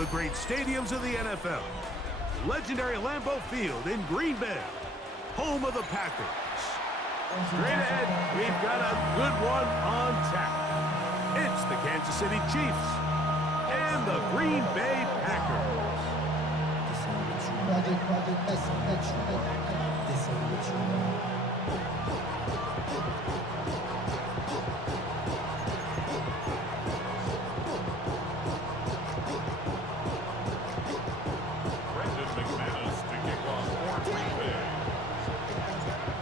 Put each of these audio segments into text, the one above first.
the great stadiums of the NFL. Legendary Lambeau Field in Green Bay, home of the Packers. Straight ahead, we've got a good one on tap. It's the Kansas City Chiefs and the Green Bay Packers.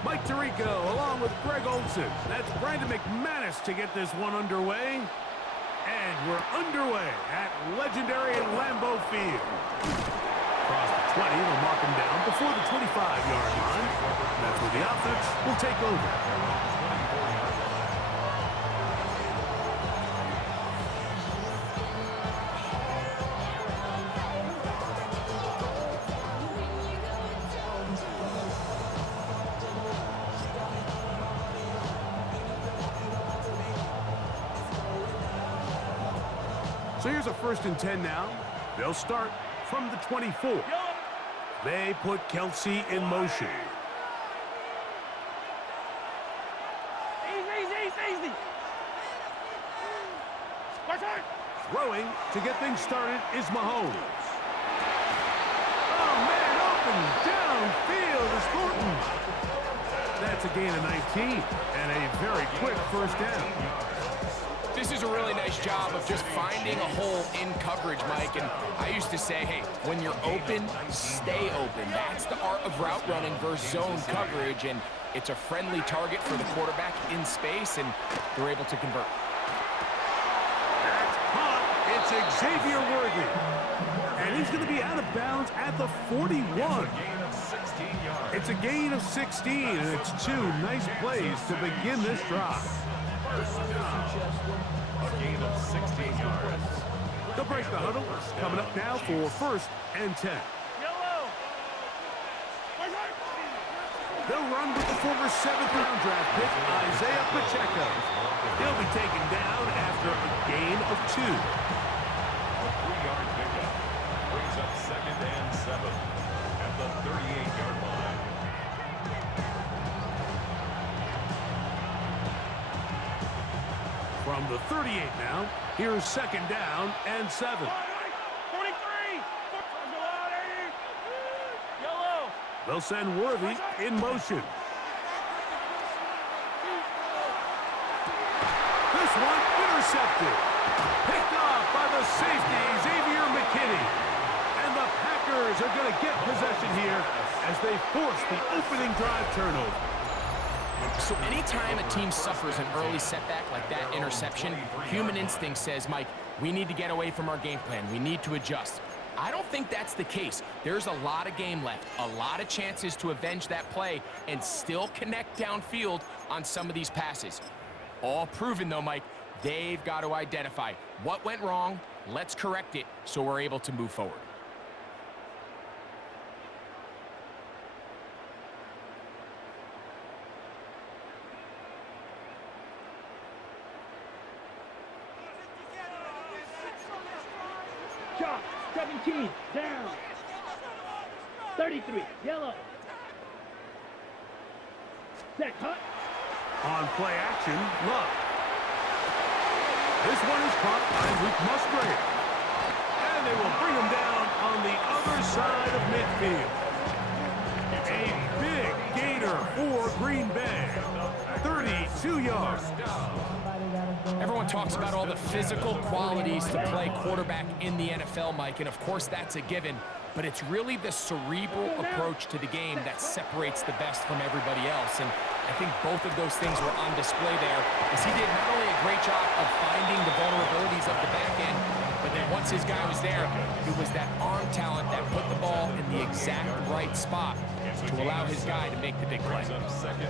Mike Tirico along with Greg Olsen. That's Brandon McManus to get this one underway. And we're underway at legendary Lambeau Field. Across the 20, they'll mark him down before the 25-yard line. That's where the offense will take over. So here's a 1st and 10 now. They'll start from the 24. They put Kelsey in motion. Easy. Throwing to get things started is Mahomes. Oh, man, open downfield is Thornton. That's a gain of 19 and a very quick 1st down. This is a really nice job of just finding a hole in coverage, Mike. And I used to say, hey, when you're open, stay open. That's the art of route running versus zone coverage. And it's a friendly target for the quarterback in space, and they're able to convert. That's caught. It's Xavier Worthy. And he's going to be out of bounds at the 41. It's a gain of 16, and it's 2 nice plays to begin this drive. A gain of 16 yards. They'll break the huddle. Coming up now for 1st and 10. They'll run with the former 7th-round draft pick, Isaiah Pacheco. He'll be taken down after a gain of 2. A 3-yard pickup brings up 2nd and 7 at the 38-yard line. From the 38 now, here's 2nd down and 7. 43. They'll send Worthy in motion. This one intercepted. Picked off by the safety, Xavier McKinney. And the Packers are going to get possession here as they force the opening drive turnover. So anytime a team suffers an early setback like that interception, human instinct says, Mike, we need to get away from our game plan. We need to adjust. I don't think that's the case. There's a lot of game left, a lot of chances to avenge that play and still connect downfield on some of these passes. All proven, though, Mike, they've got to identify what went wrong, let's correct it so we're able to move forward. Shot, 17, down. 33, yellow. Set, hut. On play action, Love. This one is caught by Luke Musgrave. And they will bring him down on the other side of midfield. A big gainer for Green Bay. 32 yards. Everyone talks about all the physical qualities to play quarterback in the NFL, Mike, and of course that's a given, but it's really the cerebral approach to the game that separates the best from everybody else, and I think both of those things were on display there, as he did not only a great job of finding the vulnerabilities of the back end, but then once his guy was there, it was that arm talent that put the ball in the exact right spot to allow his guy to make the big play.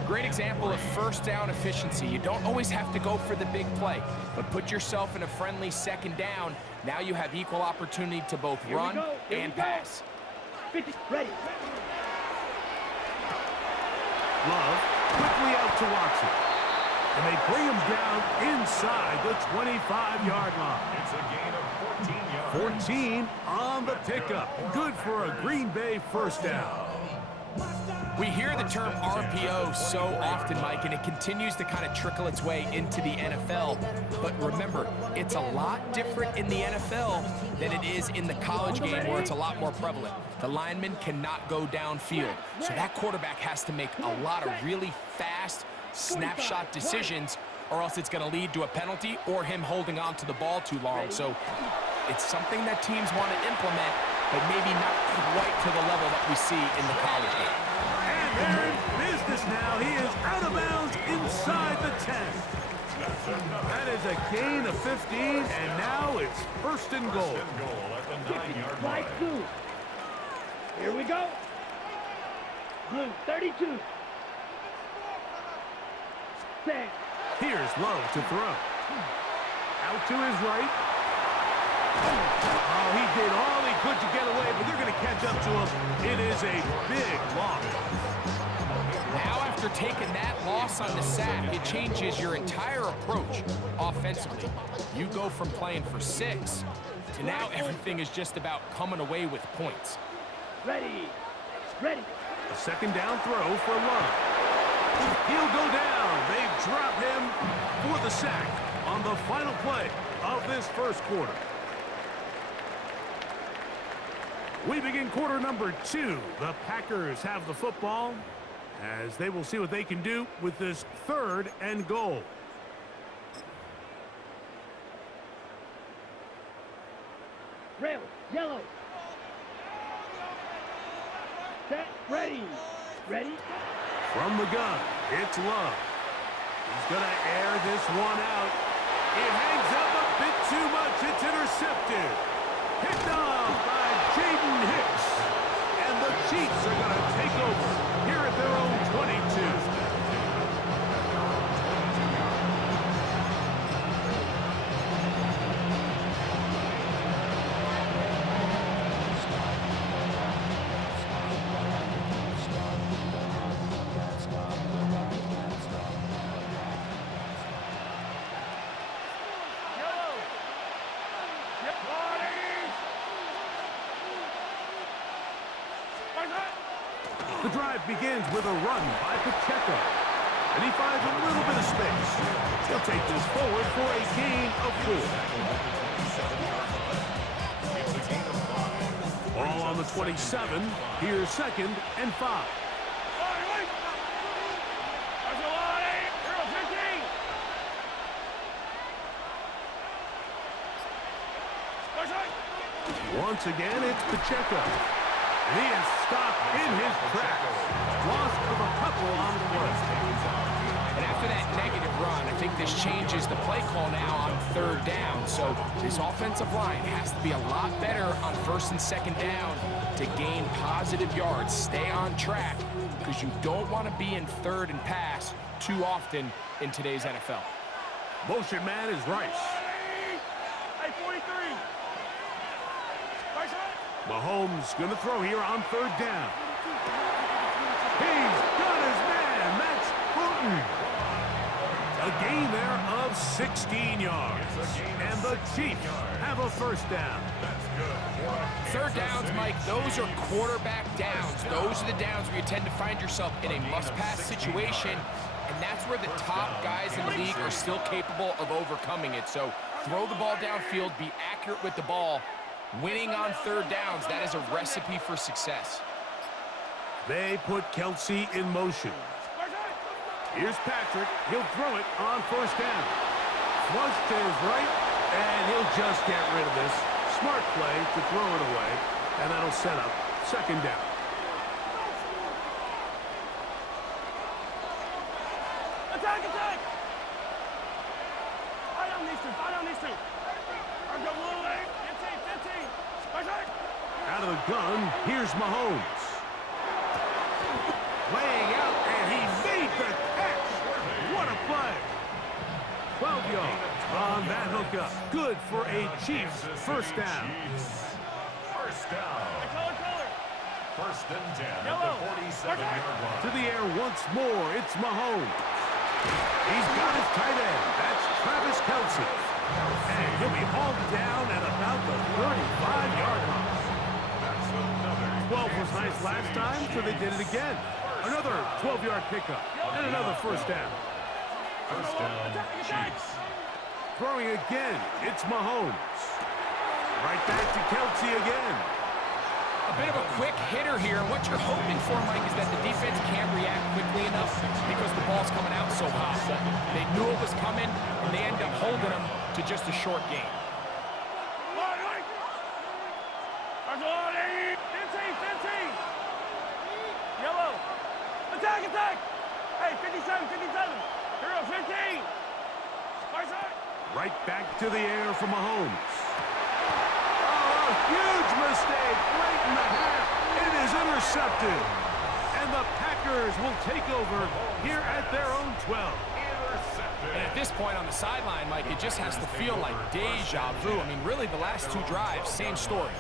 Great example of 1st down efficiency. You don't always have to go for the big play, but put yourself in a friendly 2nd down. Now you have equal opportunity to both run and pass. 50, ready. Love quickly out to Watson. And they bring him down inside the 25-yard line. It's a gain of 14 yards. 14 on the pickup. Good for a Green Bay first down. We hear the term RPO so often, Mike, and it continues to kind of trickle its way into the NFL. But remember, it's a lot different in the NFL than it is in the college game where it's a lot more prevalent. The lineman cannot go downfield, so that quarterback has to make a lot of really fast snapshot decisions, or else it's going to lead to a penalty or him holding on to the ball too long. So it's something that teams want to implement, but maybe not quite to the level that we see in the college game. And they're in business now. He is out of bounds inside the 10. That is a gain of 15, and now it's first and goal. Fly blue. Here we go. Blue 32. Set. Here's Lowe to throw. Out to his right. Oh, he did all he could to get away, but they're going to catch up to him. It is a big loss. Now, after taking that loss on the sack, it changes your entire approach offensively. You go from playing for 6 to now everything is just about coming away with points. Ready. Ready. A second down throw for Love. He'll go down. They drop him for the sack on the final play of this first quarter. We begin quarter number 2. The Packers have the football as they will see what they can do with this third and goal. Rail. Yellow. Set. Ready. Ready. From the gun, it's Love. He's going to air this one out. It hangs up a bit too much. It's intercepted. Picked off by Jaden Hicks. And the Chiefs are going to take over here at their own 22. The drive begins with a run by Pacheco. And he finds a little bit of space. He'll take this forward for a gain of 4. Ball on the 27. Here's second and 5. Once again, it's Pacheco. And he is stopped in his tracks. Loss of a couple on the play. And after that negative run, I think this changes the play call now on third down. So this offensive line has to be a lot better on first and second down to gain positive yards. Stay on track because you don't want to be in third and pass too often in today's NFL. Motion man is Rice. Hey, 43. Mahomes going to throw here on third down. He's got his man. That's Fulton. A gain there of 16 yards. And the Chiefs have a first down. Third downs, Mike, those are quarterback downs. Those are the downs where you tend to find yourself in a must-pass situation, and that's where the top guys in the league are still capable of overcoming it. So throw the ball downfield, be accurate with the ball. Winning on third downs, that is a recipe for success. They put Kelsey in motion. Here's Patrick. He'll throw it on first down. Flush to his right, and he'll just get rid of this. Smart play to throw it away, and that'll set up second down. Attack, attack! Fight on these two, fight on these two. I'll go little late. 15. Out of the gun, here's Mahomes. Laying out, and he made the catch. What a play. 12 yards on that hookup. Good for a Chiefs first down. First down. First and 10 at Yellow. the 47-yard line. To the air once more, it's Mahomes. He's got his tight end. That's Travis Kelsey. And he'll be hauled down at about the 35-yard line. 12 was nice last time, so they did it again. Another 12-yard pickup and another first down. First down, Chiefs. Throwing again, it's Mahomes. Right back to Kelsey again. A bit of a quick hitter here. What you're hoping for, Mike, is that the defense can't react quickly enough because the ball's coming out so hot. They knew it was coming, and they end up holding them to just a short game. Yellow. Attack, attack. Hey, 57, 57. Hero 15. Right side. Right back to the air for Mahomes. Oh, a huge mistake late in the half. It is intercepted. And the Packers will take over here at their own 12. And at this point on the sideline, Mike, it just has to feel like deja vu. I mean, really, the last two drives, same story.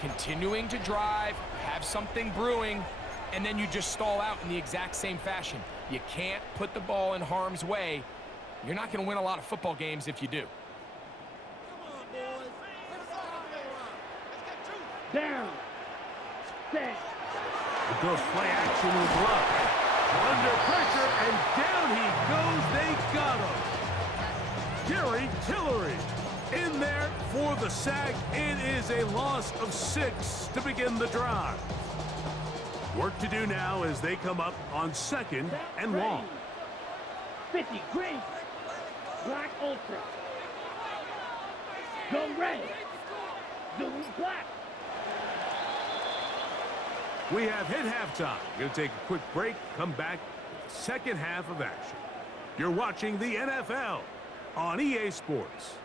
Continuing to drive, have something brewing, and then you just stall out in the exact same fashion. You can't put the ball in harm's way. You're not going to win a lot of football games if you do. Down. Set. The good play action with Love. Under pressure, and down he goes. They got him. Jerry Tillery in there for the sack. It is a loss of 6 to begin the drive. Work to do now as they come up on 2nd and long. 50, green. Black ultra. Go red. Zoom black. We have hit halftime. Going to take a quick break, come back with the second half of action. You're watching the NFL on EA Sports.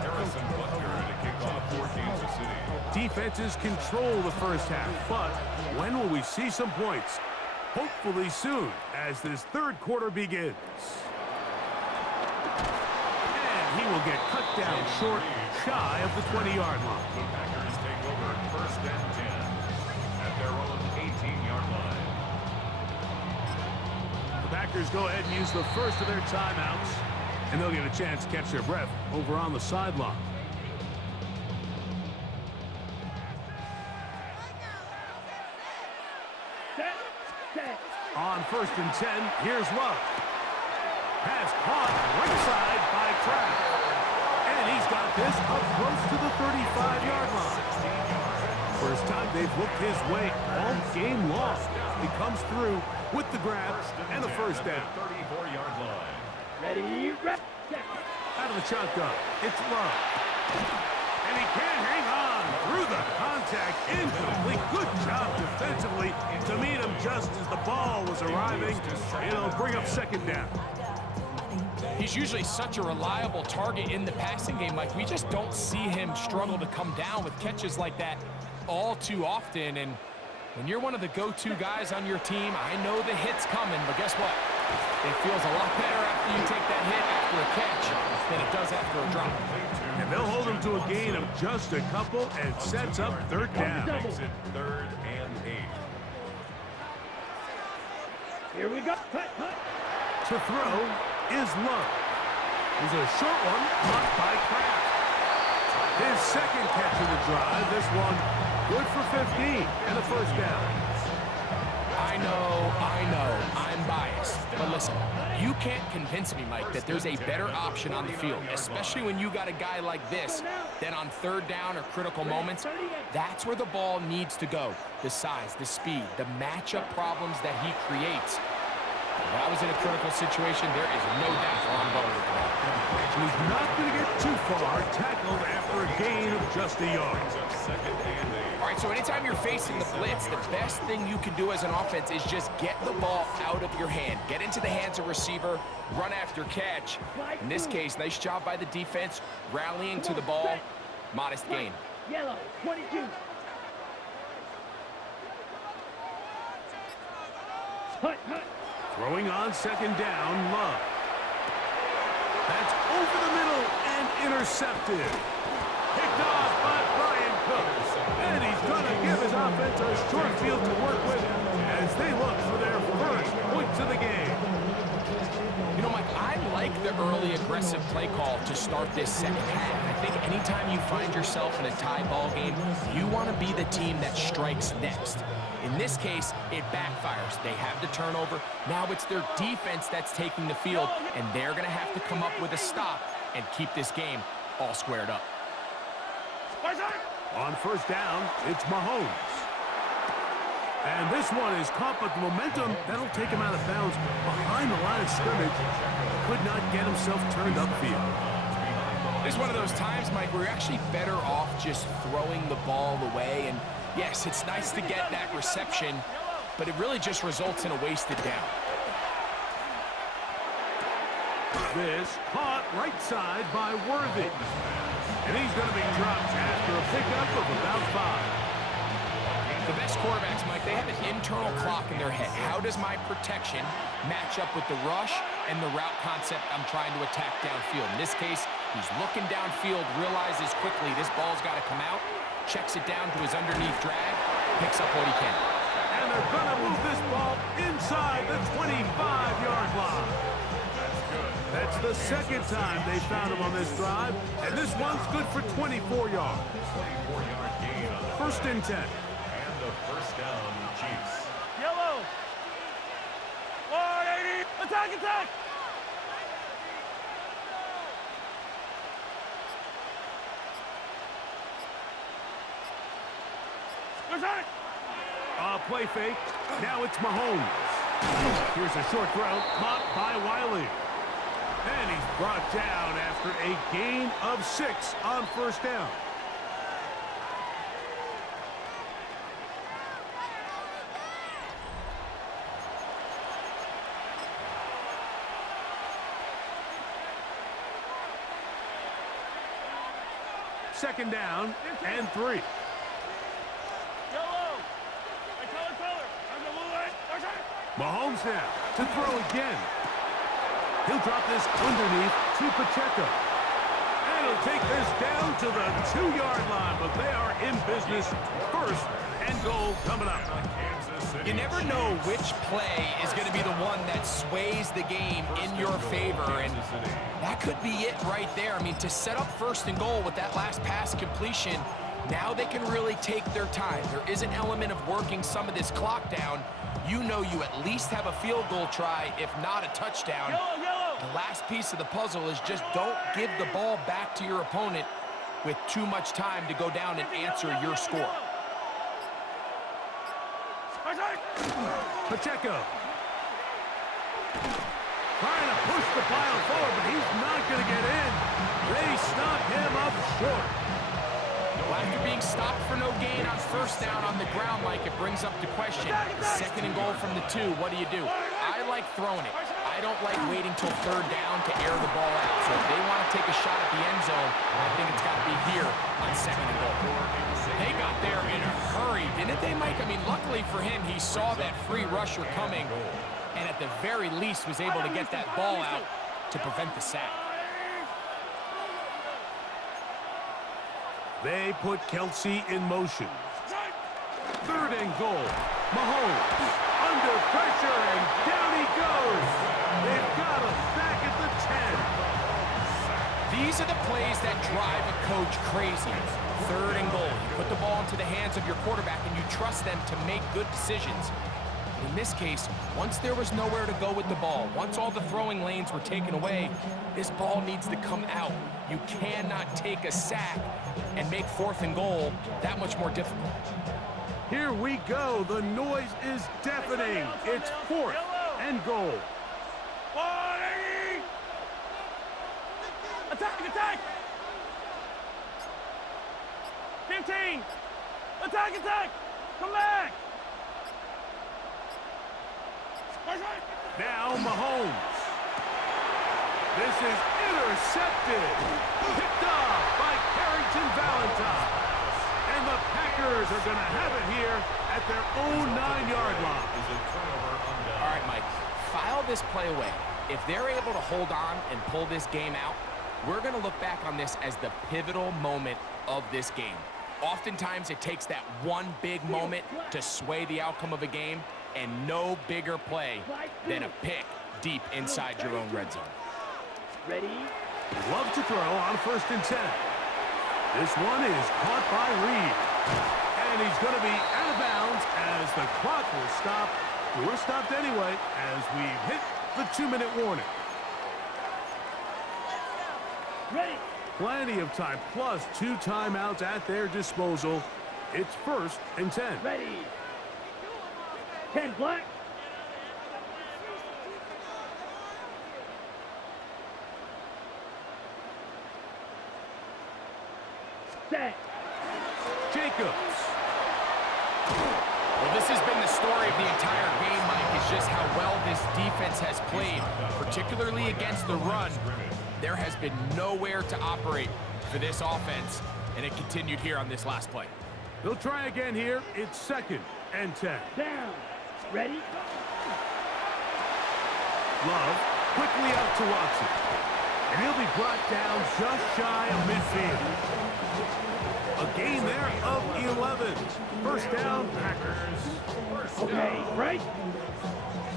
Harrison Butker to kick off for Kansas City. Defenses control the first half, but when will we see some points? Hopefully soon as this third quarter begins. And he will get cut down short, shy of the 20-yard line. The Packers take over 1st and 10 at their own 18-yard line. The Packers go ahead and use the first of their timeouts, and they'll get a chance to catch their breath over on the sideline. On 1st and 10, here's Love. Pass caught right side by Kraft. And he's got this up close to the 35-yard line. First time they've looked his way all game long. He comes through with the grab and a first down. 34-yard line. Ready, red. Out of the shotgun, it's Love. And he can't hang on through the contact. Incomplete. Good job defensively to meet him just as the ball was arriving. It'll bring up 2nd down. He's usually such a reliable target in the passing game, Mike. We just don't see him struggle to come down with catches like that all too often. And when you're one of the go-to guys on your team, I know the hit's coming, but guess what? It feels a lot better after you take that hit after a catch than it does after a drop. And they'll hold him to a gain of just a couple and sets up 3rd down. Makes it 3rd and 8. Here we go. Cut, cut. To throw is Love. There's a short one caught by Kraft. His 2nd catch of the drive. This one good for 15 and a first down. I know, I'm biased. But listen, you can't convince me, Mike, that there's a better option on the field, especially when you got a guy like this, than on 3rd down or critical moments. That's where the ball needs to go. The size, the speed, the matchup problems that he creates. If I was in a critical situation, there is no doubt where I'm going with the ball. He's not going to get too far, tackled after a gain of just a yard. All right, so anytime you're facing the blitz, the best thing you can do as an offense is just get the ball out of your hand. Get into the hands of receiver, run after catch. In this case, nice job by the defense, rallying to the ball. Modest gain. Yellow, 22. Hut, hut. Throwing on 2nd down, Love. That's over the middle and intercepted. Picked off by Brian cook. And he's going to give his offense a short field to work with as they look for their first points of the game. You know, Mike, I like the early aggressive play call to start this second half. I think anytime you find yourself in a tie ball game, you want to be the team that strikes next. In this case, it backfires. They have the turnover. Now it's their defense that's taking the field, and they're going to have to come up with a stop and keep this game all squared up. On first down, it's Mahomes. And this one is caught, but the momentum, that'll take him out of bounds behind the line of scrimmage. Could not get himself turned upfield. It's one of those times, Mike, where you're actually better off just throwing the ball away. And yes, it's nice to get that reception, but it really just results in a wasted down. This caught right side by Worthy. And he's going to be dropped after a pickup of about 5. The best quarterbacks, Mike, they have an internal clock in their head. How does my protection match up with the rush and the route concept I'm trying to attack downfield? In this case, he's looking downfield, realizes quickly this ball's got to come out, checks it down to his underneath drag, picks up what he can. And they're going to move this ball inside the 25-yard line. That's the second time they found him on this drive, and this one's good for 24 yards. First and 10. First down, Chiefs. Yellow. 180. Attack, attack. Attack. Play fake. Now it's Mahomes. Here's a short throw caught by Wiley. And he's brought down after a gain of 6 on first down. Second down and 3. Yellow. Color. I'm the blue line. Mahomes now to throw again. He'll drop this underneath to Pacheco. And he'll take this down to the 2-yard line, but they are in business. First and goal coming up. You never know which play is going to be the one that sways the game in your favor, and that could be it right there. I mean, to set up first and goal with that last pass completion, now they can really take their time. There is an element of working some of this clock down. You know you at least have a field goal try, if not a touchdown. The last piece of the puzzle is just don't give the ball back to your opponent with too much time to go down and answer your score. Pacheco. Trying to push the pile forward, but he's not going to get in. They stop him up short. Well, after being stopped for no gain on first down on the ground, Mike, it brings up the question. Second and goal from the 2, what do you do? I like throwing it. I don't like waiting till third down to air the ball out. So if they want to take a shot at the end zone, I think it's got to be here on second and goal. They got there in a hurry, didn't they, Mike? I mean, luckily for him, he saw that free rusher coming and at the very least was able to get that ball out to prevent the sack. They put Kelsey in motion. Third and goal. Mahomes under pressure, and down he goes. They've got him back at the 10. These are the plays that drive a coach crazy. Third and goal. You put the ball into the hands of your quarterback and you trust them to make good decisions. In this case, once there was nowhere to go with the ball, once all the throwing lanes were taken away, this ball needs to come out. You cannot take a sack and make fourth and goal that much more difficult. Here we go. The noise is deafening. It's fourth and goal. 180. Attack, attack. 15. Attack, attack. Come back. Now Mahomes. This is intercepted. Picked off by Carrington Valentine. And the Packers are going to have it here at their own 9-yard line. All right, Mike, file this play away. If they're able to hold on and pull this game out, we're going to look back on this as the pivotal moment of this game. Oftentimes, it takes that one big moment to sway the outcome of a game, and no bigger play than a pick deep inside your own red zone. Ready? Love to throw on 1st and 10. This one is caught by Reed. And he's going to be out of bounds as the clock will stop. We're stopped anyway as we hit the 2-minute warning. Ready? Plenty of time, plus 2 timeouts at their disposal. It's 1st and 10. Ready? 10 black. Set. Jacobs. Well, this has been the story of the entire game, Mike, is just how well this defense has played, particularly against the run. There has been nowhere to operate for this offense, and it continued here on this last play. They'll try again here. It's 2nd and 10. Down. Ready? Love quickly out to Watson. And he'll be brought down just shy of midfield. A gain there of 11. 1st down, Packers. Okay, right?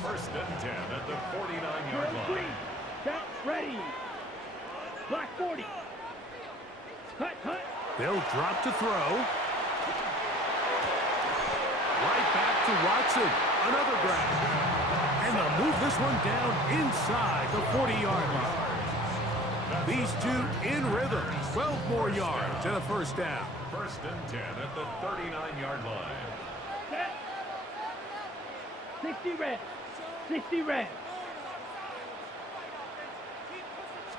1st and 10 at the 49-yard line. Green. Set. Ready. Black 40. Hut, hut. They'll drop to throw. Right back to Watson. Another grab. And they'll move this one down inside the 40-yard line. These two in rhythm. 12 more yards and a 1st down. 1st and 10 at the 39-yard line. Set. 60 red. 60 red.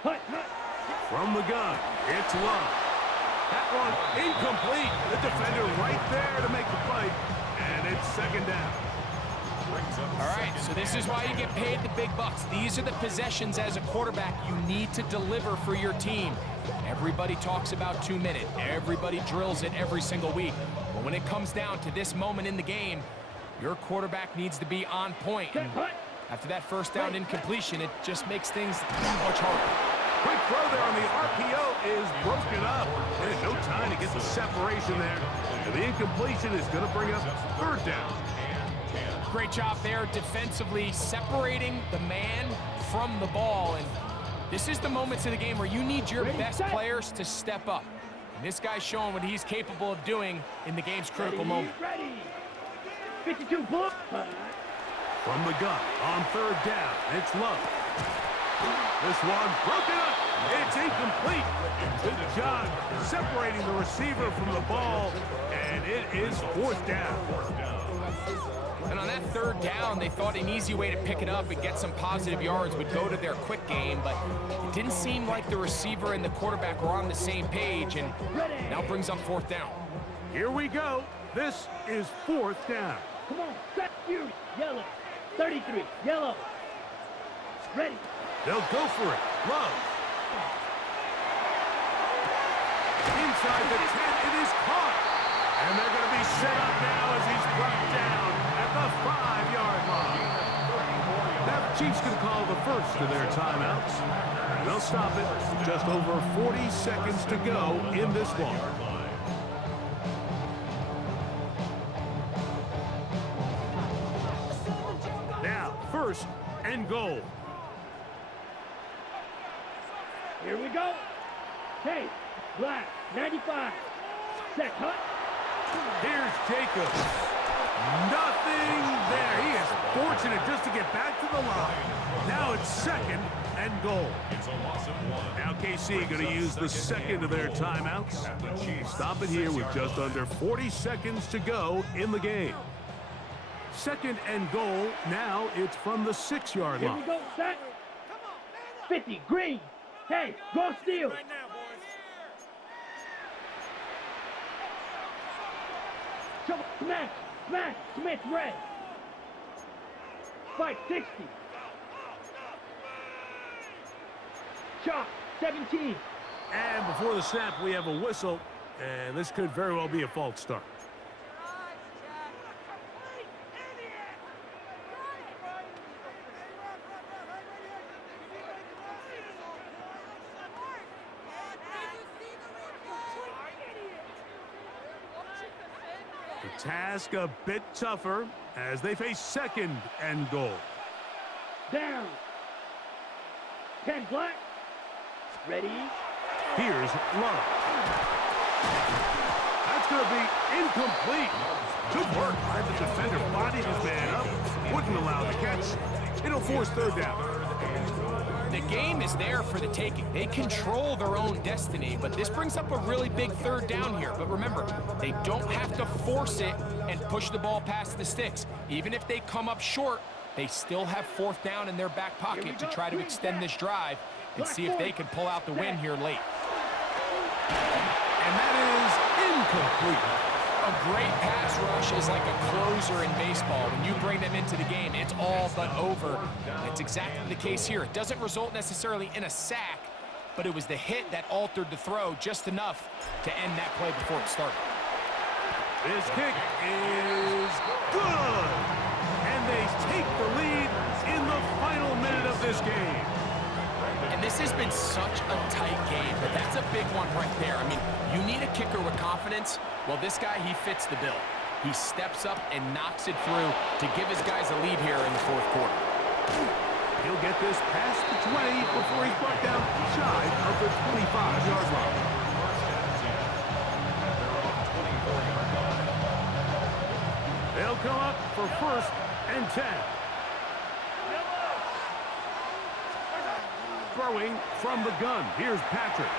Hut, hut. From the gun, it's Love. That one incomplete. The defender right there to make the play. And it's 2nd down. All right, so this is why you get paid the big bucks. These are the possessions as a quarterback you need to deliver for your team. Everybody talks about 2-minute. Everybody drills it every single week. But when it comes down to this moment in the game, your quarterback needs to be on point. And after that 1st down incompletion, it just makes things that much harder. Quick throw there on the RPO is broken up. There's no time to get the separation there. And the incompletion is going to bring up 3rd down. Great job there defensively, separating the man from the ball. And this is the moments of the game where you need your best players to step up. And this guy's showing what he's capable of doing in the game's critical moment. Ready. 52 book. From the gun on 3rd down, it's Love. This one broken up. It's incomplete. Good job separating the receiver from the ball, and it is 4th down. And on that 3rd down, they thought an easy way to pick it up and get some positive yards would go to their quick game, but it didn't seem like the receiver and the quarterback were on the same page, and now brings up 4th down. Here we go. This is 4th down. Come on, set Fury. Yellow. 33. Yellow. Ready. They'll go for it. Love. Inside the 10, it is caught. And they're going to be set up now as he's brought down at the 5-yard line. Now the Chiefs can call the first of their timeouts. And they'll stop it. Just over 40 seconds to go in this one. Now, 1st and goal. Here we go. Hey, black, 95. Set, hut. Here's Jacobs. Nothing there. He is fortunate just to get back to the line. Now it's 2nd and goal. It's a loss of 1. Now KC going to use the 2nd of their timeouts. Stop it here with just under 40 seconds to go in the game. 2nd and goal. Now it's from the 6-yard Here line. we go, set. 50, green. Hey, go steal. Smash, smash, Smith red. Fight 60. Shot 17. And before the snap, we have a whistle. And this could very well be a false start. task a bit tougher as they face second and goal. Down. 10 black. Ready. Here's Love. That's going to be incomplete. Good work by the defender. Bodied his man up. Wouldn't allow the catch. It'll force third down. The game is there for the taking. They control their own destiny, but this brings up a really big third down here. But remember, they don't have to force it and push the ball past the sticks. Even if they come up short, they still have fourth down in their back pocket to try to extend this drive and see if they can pull out the win here late. And that is incomplete. A great pass rush is like a closer in baseball. When you bring them into the game, it's all but over. That's exactly the case here. It doesn't result necessarily in a sack, but it was the hit that altered the throw just enough to end that play before it started. This kick is good. And they take the lead in the final minute of this game. And this has been such a tight game, but that's a big one right there. I mean, you need a kicker with confidence. Well, this guy, he fits the bill. He steps up and knocks it through to give his guys a lead here in the fourth quarter. He'll get this past the 20 before he's brought down shy of the 25-yard line. They'll come up for first and 10. Throwing from the gun. Here's Patrick.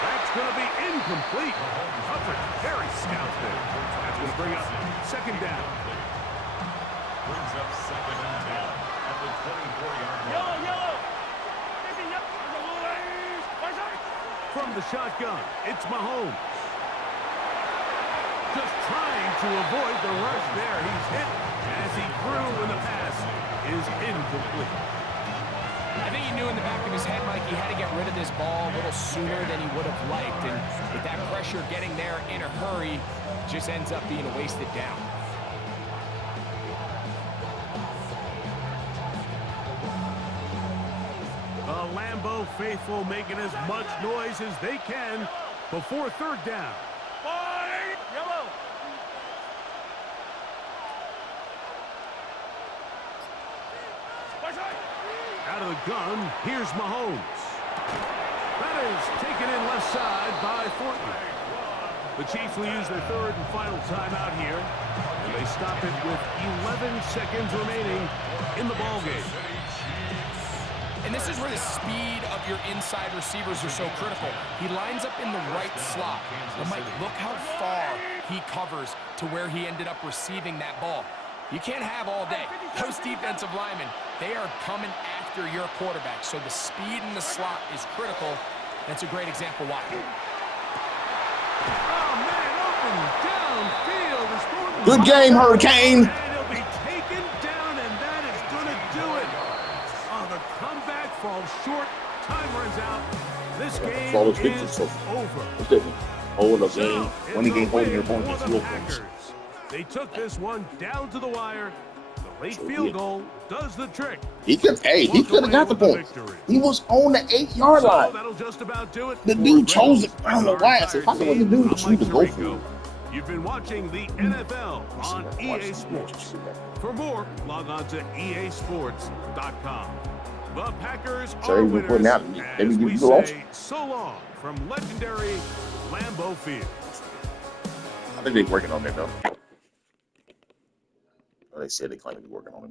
That's going to be incomplete. Coverage very scouts there. That's going to bring up second down. Brings up second and 10 at the 24-yard line. Yellow. From the shotgun, it's Mahomes. Just trying to avoid the rush there. He's hit as he threw when the pass is incomplete. I think he knew in the back of his head, Mike, he had to get rid of this ball a little sooner than he would have liked. And with that pressure getting there in a hurry, just ends up being a wasted down. The Lambeau faithful making as much noise as they can before third down. Yellow. Out of the gun, here's Mahomes. That is taken in left side by Thornton. The Chiefs will use their third and final timeout here, and they stop it with 11 seconds remaining in the ballgame. And this is where the speed of your inside receivers are so critical. He lines up in the right slot. But Mike, look how far he covers to where he ended up receiving that ball. You can't have all day. Those defensive linemen, they are coming after your quarterback. So the speed in the slot is critical. That's a great example why. Oh, man, open downfield. Good game, Hurricane. And he'll be taken down, and that is going to do it. Oh, the comeback falls short. Time runs out. This game is over. Hold a game. Winning game, holding your opponent to field goals. They took this one down to the wire. The late field goal does the trick. He could have got the point. He was on the 8-yard line. That'll just about do it. The dude chose it. I don't know why. If I know what to do, the shoot to go for it. You've been watching the NFL on EA Sports. For more, log on to easports.com. The Packers are winners as we say so long from legendary Lambeau Field. I think they're working on it, though. They said they claim to be working on it.